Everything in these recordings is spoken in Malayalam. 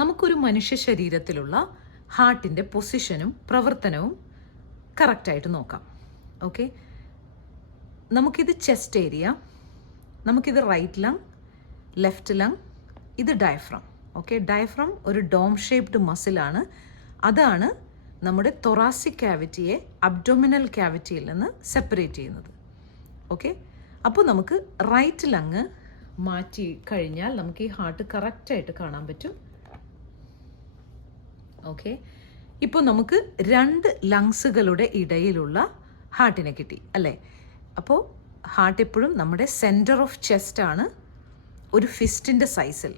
നമുക്കൊരു മനുഷ്യ ശരീരത്തിലുള്ള ഹാർട്ടിൻ്റെ പൊസിഷനും പ്രവർത്തനവും കറക്റ്റായിട്ട് നോക്കാം. ഓക്കെ, നമുക്കിത് ചെസ്റ്റ് ഏരിയ, നമുക്കിത് റൈറ്റ് ലങ്, ലെഫ്റ്റ് ലങ്, ഇത് ഡയഫ്രം. ഓക്കെ, ഡയഫ്രം ഒരു ഡോം ഷേപ്ഡ് മസിലാണ്. അതാണ് നമ്മുടെ തൊറാസിക് ക്യാവിറ്റിയെ അബ്ഡോമിനൽ ക്യാവിറ്റിയിൽ നിന്ന് സെപ്പറേറ്റ് ചെയ്യുന്നത്. ഓക്കെ, അപ്പോൾ നമുക്ക് റൈറ്റ് ലങ് മാറ്റി കഴിഞ്ഞാൽ നമുക്ക് ഈ ഹാർട്ട് കറക്റ്റായിട്ട് കാണാൻ പറ്റും. ഓക്കെ, ഇപ്പോൾ നമുക്ക് 2 ലങ്സുകളുടെ ഇടയിലുള്ള ഹാർട്ടിനെ കിട്ടി അല്ലേ. അപ്പോൾ ഹാർട്ട് എപ്പോഴും നമ്മുടെ സെൻറ്റർ ഓഫ് ചെസ്റ്റ് ആണ്, ഒരു ഫിസ്റ്റിൻ്റെ സൈസിൽ.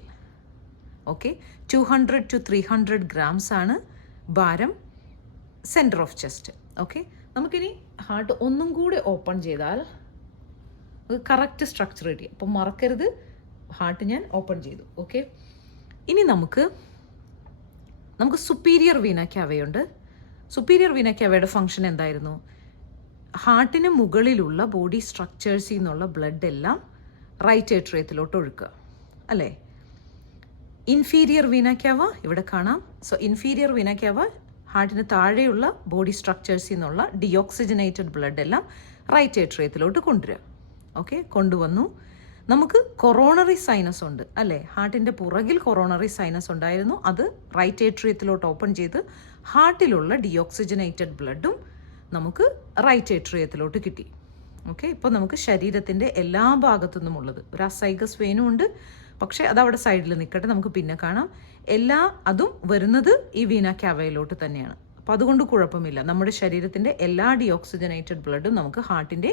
ഓക്കെ, 200 to 300 grams ആണ് ഭാരം, സെൻറ്റർ ഓഫ് ചെസ്റ്റ്. ഓക്കെ, നമുക്കിനി ഹാർട്ട് ഒന്നും കൂടി ഓപ്പൺ ചെയ്താൽ കറക്റ്റ് സ്ട്രക്ചർ കിട്ടി. അപ്പോൾ മറക്കരുത്, ഹാർട്ട് ഞാൻ ഓപ്പൺ ചെയ്തു. ഓക്കെ, ഇനി നമുക്ക് സുപ്പീരിയർ വീന ക്യാവയുണ്ട്. സുപ്പീരിയർ വീന ക്യാവയുടെ ഫങ്ഷൻ എന്തായിരുന്നു? ഹാർട്ടിന് മുകളിലുള്ള ബോഡി സ്ട്രക്ചേഴ്സിൽ നിന്നുള്ള ബ്ലഡ് എല്ലാം റൈറ്റ് ഏട്രിയത്തിലോട്ട് ഒഴുക്കുക അല്ലേ. ഇൻഫീരിയർ വീന ക്യാവ ഇവിടെ കാണാം. സോ ഇൻഫീരിയർ വീന ക്യാവ ഹാർട്ടിന് താഴെയുള്ള ബോഡി സ്ട്രക്ചേഴ്സിൽ നിന്നുള്ള ഡിയോക്സിജനേറ്റഡ് ബ്ലഡ് എല്ലാം റൈറ്റ് ഏട്രിയത്തിലോട്ട് കൊണ്ടുവരിക. ഓക്കെ, കൊണ്ടുവന്നു. നമുക്ക് കൊറോണറി സൈനസ് ഉണ്ട് അല്ലേ. ഹാർട്ടിൻ്റെ പുറകിൽ കൊറോണറി സൈനസ് ഉണ്ടായിരുന്നു. അത് റൈറ്റ് ഏട്രിയത്തിലോട്ട് ഓപ്പൺ ചെയ്ത് ഹാർട്ടിലുള്ള ഡിയോക്സിജനേറ്റഡ് ബ്ലഡും നമുക്ക് റൈറ്റ് ഏട്രിയത്തിലോട്ട് കിട്ടി. ഓക്കെ, ഇപ്പോൾ നമുക്ക് ശരീരത്തിൻ്റെ എല്ലാ ഭാഗത്തു നിന്നുമുള്ളത് ഒരു അസൈഗസ് വെയിനും ഉണ്ട്, പക്ഷേ അതവിടെ സൈഡിൽ നിൽക്കട്ടെ, നമുക്ക് പിന്നെ കാണാം. അതും വരുന്നത് ഈ വീന ക്യാവയിലോട്ട് തന്നെയാണ്. അപ്പോൾ അതുകൊണ്ട് കുഴപ്പമില്ല. നമ്മുടെ ശരീരത്തിൻ്റെ എല്ലാ ഡിയോക്സിജനേറ്റഡ് ബ്ലഡും നമുക്ക് ഹാർട്ടിൻ്റെ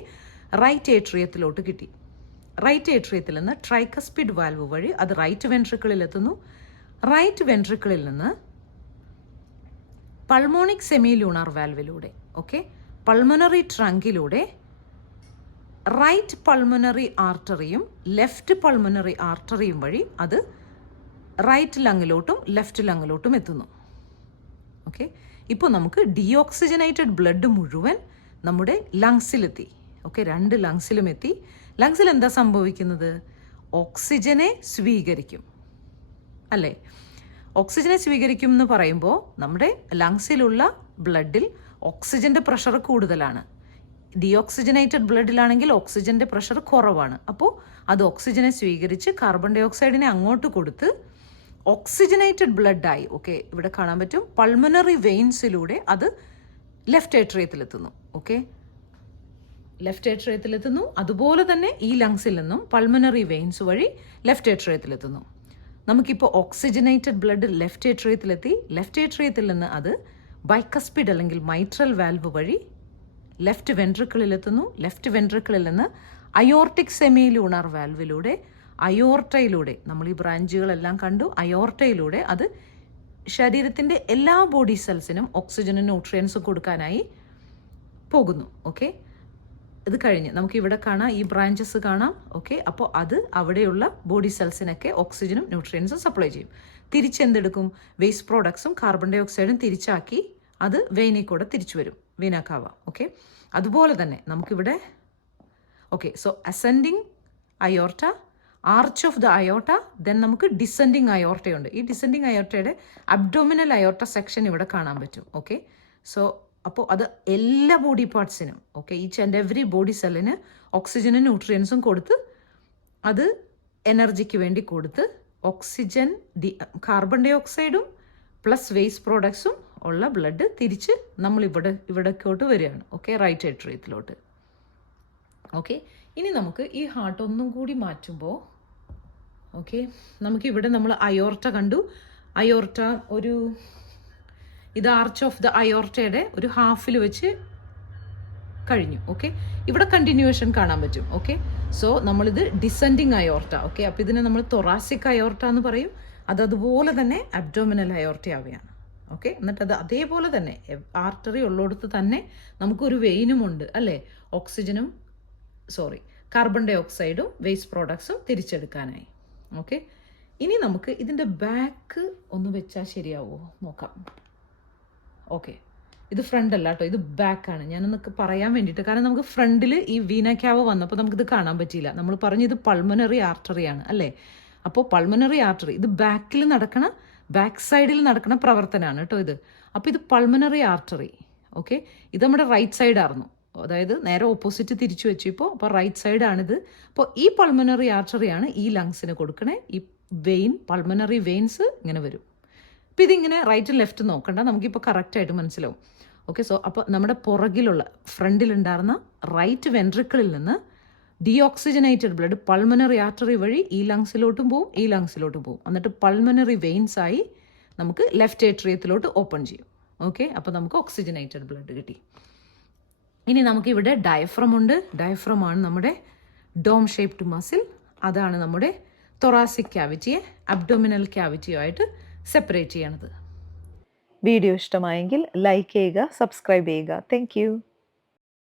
റൈറ്റ് ഏട്രിയത്തിലോട്ട് കിട്ടി. റൈറ്റ് ഏട്രിയത്തിൽ നിന്ന് ട്രൈക്കസ്പിഡ് വാൽവ് വഴി അത് റൈറ്റ് വെൻട്രിക്കിളിൽ എത്തുന്നു. റൈറ്റ് വെൻട്രിക്കിളിൽ നിന്ന് പൾമോണിക് സെമി ലൂണാർ വാൽവിലൂടെ, ഓക്കെ, പൾമണറി ട്രങ്കിലൂടെ റൈറ്റ് പൾമണറി ആർട്ടറിയും ലെഫ്റ്റ് പൾമണറി ആർട്ടറിയും വഴി അത് റൈറ്റ് ലങ്ങിലോട്ടും ലെഫ്റ്റ് ലങ്ങിലോട്ടും എത്തുന്നു. ഓക്കെ, ഇപ്പോൾ നമുക്ക് ഡിയോക്സിജനേറ്റഡ് ബ്ലഡ് മുഴുവൻ നമ്മുടെ ലങ്സിലെത്തി. ഓക്കെ, 2 ലങ്സിലും എത്തി. ലങ്സിൽ എന്താ സംഭവിക്കുന്നത്? ഓക്സിജനെ സ്വീകരിക്കും അല്ലേ. ഓക്സിജനെ സ്വീകരിക്കും എന്ന് പറയുമ്പോൾ നമ്മുടെ ലങ്സിലുള്ള ബ്ലഡിൽ ഓക്സിജൻ്റെ പ്രഷർ കൂടുതലാണ്. ഡിയോക്സിജനേറ്റഡ് ബ്ലഡിലാണെങ്കിൽ ഓക്സിജൻ്റെ പ്രഷർ കുറവാണ്. അപ്പോൾ അത് ഓക്സിജനെ സ്വീകരിച്ച് കാർബൺ ഡൈ ഓക്സൈഡിനെ അങ്ങോട്ട് കൊടുത്ത് ഓക്സിജനേറ്റഡ് ബ്ലഡായി, ഓക്കെ, ഇവിടെ കാണാൻ പറ്റും, പൾമണറി വെയിൻസിലൂടെ അത് ലെഫ്റ്റ് ഏട്രിയത്തിലെത്തുന്നു. ഓക്കെ, ലെഫ്റ്റ് ഏട്രിയത്തിലെത്തുന്നു. അതുപോലെ തന്നെ ഈ ലങ്സിൽ നിന്നും പൾമണറി വെയിൻസ് വഴി ലെഫ്റ്റ് ഏട്രിയത്തിലെത്തുന്നു. നമുക്കിപ്പോൾ ഓക്സിജനേറ്റഡ് ബ്ലഡ് ലെഫ്റ്റ് ഏട്രിയത്തിലെത്തി. ലെഫ്റ്റ് ഏട്രിയത്തിൽ നിന്ന് അത് ബൈക്കസ്പിഡ് അല്ലെങ്കിൽ മൈട്രൽ വാൽവ് വഴി ലെഫ്റ്റ് വെൻട്രിക്കിളിലെത്തുന്നു. ലെഫ്റ്റ് വെൻട്രിക്കിളിൽ നിന്ന് അയോർട്ടിക് സെമി ലൂണാർ വാൽവിലൂടെ അയോർട്ടയിലൂടെ, നമ്മൾ ഈ ബ്രാഞ്ചുകളെല്ലാം കണ്ടു, അയോർട്ടയിലൂടെ അത് ശരീരത്തിൻ്റെ എല്ലാ ബോഡി സെൽസിനും ഓക്സിജനും ന്യൂട്രിയൻസും കൊടുക്കാനായി പോകുന്നു. ഓക്കെ, ഇത് കഴിഞ്ഞ് നമുക്കിവിടെ കാണാം, ഈ ബ്രാഞ്ചസ് കാണാം. ഓക്കെ, അപ്പോൾ അത് അവിടെയുള്ള ബോഡി സെൽസിനൊക്കെ ഓക്സിജനും ന്യൂട്രിയൻസും സപ്ലൈ ചെയ്യും. തിരിച്ചെന്തെടുക്കും? വേസ്റ്റ് പ്രോഡക്ട്സും കാർബൺ ഡൈ ഓക്സൈഡും തിരിച്ചാക്കി അത് വെയിനിൽ കൂടെ തിരിച്ചു വരും, വീനാക്കാവ. ഓക്കെ, അതുപോലെ തന്നെ നമുക്കിവിടെ, okay, so ascending aorta, arch of the aorta, then നമുക്ക് ഡിസെൻഡിങ് അയോർട്ടയുണ്ട്. ഈ ഡിസെൻഡിങ് അയോർട്ടയുടെ അബ്ഡോമിനൽ അയോർട്ട സെക്ഷൻ ഇവിടെ കാണാൻ പറ്റും. ഓക്കെ, സോ അപ്പോൾ അത് എല്ലാ ബോഡി പാർട്സിനും, okay, each and every body സെല്ലിന് ഓക്സിജനും ന്യൂട്രിയൻസും കൊടുത്ത് അത് എനർജിക്ക് വേണ്ടി കൊടുത്ത് ഓക്സിജൻ, കാർബൺ ഡൈ ഓക്സൈഡും പ്ലസ് വേസ്റ്റ് പ്രോഡക്ട്സും ഉള്ള ബ്ലഡ് തിരിച്ച് നമ്മൾ ഇവിടേക്കോട്ട് വരികയാണ്. Okay, right ഏട്രിയത്തിലോട്ട്. ഓക്കെ, ഇനി നമുക്ക് ഈ ഹാർട്ട് ഒന്നും കൂടി മാറ്റുമ്പോൾ, ഓക്കെ, നമുക്കിവിടെ നമ്മൾ അയോർട്ട കണ്ടു. അയോർട്ട ഇത് ആർച്ച് ഓഫ് ദ അയോർട്ടയുടെ ഒരു ഹാഫിൽ വെച്ച് കഴിഞ്ഞു. ഓക്കെ, ഇവിടെ കണ്ടിന്യൂവേഷൻ കാണാൻ പറ്റും. ഓക്കെ, സോ നമ്മളിത് ഡിസെൻഡിങ് അയോർട്ട. ഓക്കെ, അപ്പോൾ ഇതിനെ നമ്മൾ തൊറാസിക് അയോർട്ട എന്ന് പറയും. അതുപോലെ തന്നെ അബ്ഡോമിനൽ അയോർട്ട ആവുകയാണ്. ഓക്കെ, എന്നിട്ട് അത് അതേപോലെ തന്നെ ആർട്ടറി ഉള്ളിടത്ത് തന്നെ നമുക്കൊരു വെയിനുമുണ്ട് അല്ലേ, കാർബൺ ഡൈ ഓക്സൈഡും വേസ്റ്റ് പ്രോഡക്ട്സും തിരിച്ചെടുക്കാനായി. ഓക്കെ, ഇനി നമുക്ക് ഇതിൻ്റെ ബാക്ക് ഒന്ന് വെച്ചാൽ ശരിയാവുമോ നോക്കാം. ഓക്കെ, ഇത് ഫ്രണ്ട് അല്ല കേട്ടോ, ഇത് ബാക്കാണ്. ഞാനൊന്നൊക്കെ പറയാൻ വേണ്ടിയിട്ട്, കാരണം നമുക്ക് ഫ്രണ്ടിൽ ഈ വീന ക്യാവ് വന്നപ്പോൾ നമുക്കിത് കാണാൻ പറ്റിയില്ല. നമ്മൾ പറഞ്ഞു ഇത് പൾമണറി ആർട്ടറിയാണ് അല്ലേ. അപ്പോൾ പൾമണറി ആർട്ടറി ഇത് ബാക്കിൽ നടക്കണ ബാക്ക് സൈഡിൽ നടക്കുന്ന പ്രവർത്തനമാണ് കേട്ടോ ഇത്. അപ്പോൾ ഇത് പൾമണറി ആർട്ടറി. ഓക്കെ, ഇത് നമ്മുടെ റൈറ്റ് സൈഡായിരുന്നു, അതായത് നേരെ ഓപ്പോസിറ്റ് തിരിച്ചു വെച്ചു ഇപ്പോൾ. അപ്പോൾ റൈറ്റ് സൈഡാണിത്. അപ്പോൾ ഈ പൾമണറി ആർട്ടറിയാണ് ഈ ലങ്സിന് കൊടുക്കണേ. ഈ വെയിൻ, പൾമണറി വെയിൻസ് ഇങ്ങനെ വരും. അപ്പോൾ ഇതിങ്ങനെ റൈറ്റ് ലെഫ്റ്റ് നോക്കണ്ട, നമുക്കിപ്പോൾ കറക്റ്റായിട്ട് മനസ്സിലാവും. ഓക്കെ, സോ അപ്പോൾ നമ്മുടെ പുറകിലുള്ള ഫ്രണ്ടിലുണ്ടായിരുന്ന റൈറ്റ് വെൻട്രിക്കിളിൽ നിന്ന് ഡീഓക്സിജനേറ്റഡ് ബ്ലഡ് പൾമണറി ആർട്ടറി വഴി ഈ ലങ്സിലോട്ടും പോവും, ഈ ലങ്സിലോട്ടും പോവും. എന്നിട്ട് പൾമണറി വെയിൻസ് ആയി നമുക്ക് ലെഫ്റ്റ് ഏട്രിയത്തിലോട്ട് ഓപ്പൺ ചെയ്യും. ഓക്കെ, അപ്പോൾ നമുക്ക് ഓക്സിജനേറ്റഡ് ബ്ലഡ് കിട്ടി. ഇനി നമുക്കിവിടെ ഡയഫ്രം ഉണ്ട്. ഡയഫ്രമാണ് നമ്മുടെ ഡോം ഷേപ്ഡ് മസിൽ. അതാണ് നമ്മുടെ തൊറാസിക് ക്യാവിറ്റിയെ അബ്ഡോമിനൽ ക്യാവിറ്റിയുമായിട്ട് സെപ്പറേറ്റ് ചെയ്യണത്. വീഡിയോ ഇഷ്ടമായെങ്കിൽ ലൈക്ക് ചെയ്യുക, സബ്സ്ക്രൈബ് ചെയ്യുക. താങ്ക്